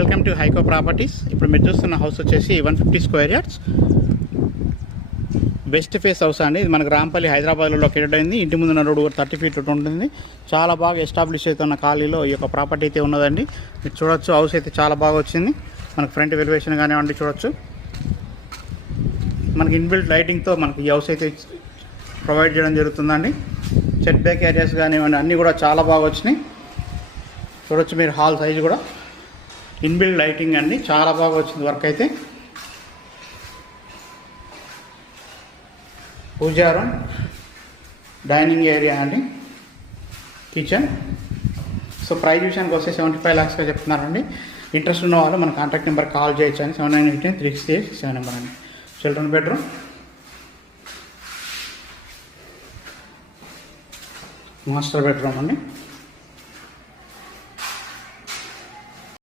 Welcome to హైకో properties. ఇప్పుడు మీరు చూస్తున్న హౌస్ వచ్చేసి 150 square yards west face house అండి. ఇది మనకు రాంపల్లి హైదరాబాద్లో లొకేటెడ్ అయింది. ఇంటి ముందున్న రోడ్డు 30 ఫీట్ ఉంటుంది. చాలా బాగా ఎస్టాబ్లిష్ అవుతున్న ఖాళీలో ఈ యొక్క ప్రాపర్టీ అయితే ఉన్నదండి. మీరు చూడొచ్చు, హౌస్ అయితే చాలా బాగా వచ్చింది. మనకు ఫ్రంట్ వెలివేషన్ కానివ్వండి చూడొచ్చు. మనకి ఇన్బిల్ట్ లైటింగ్తో మనకి ఈ హౌస్ అయితే ప్రొవైడ్ చేయడం జరుగుతుందండి. సెట్ బ్యాక్ ఏరియాస్ కానివ్వండి అన్నీ కూడా చాలా బాగా వచ్చినాయి. చూడొచ్చు మీరు, హాల్ సైజు కూడా ఇన్బిల్డ్ లైటింగ్ అండి, చాలా బాగా వచ్చింది వర్క్ అయితే. పూజా రూమ్, డైనింగ్ ఏరియా అండి, కిచెన్. సో ప్రైస్ విషయానికి వస్తే 75 lakhsగా చెప్తున్నారండి. ఇంట్రెస్ట్ ఉన్న వాళ్ళు మన కాంటాక్ట్ నెంబర్ కాల్ చేయొచ్చు అని 7918 నెంబర్ అండి. చిల్డ్రన్ బెడ్రూమ్, మాస్టర్ బెడ్రూమ్ అండి.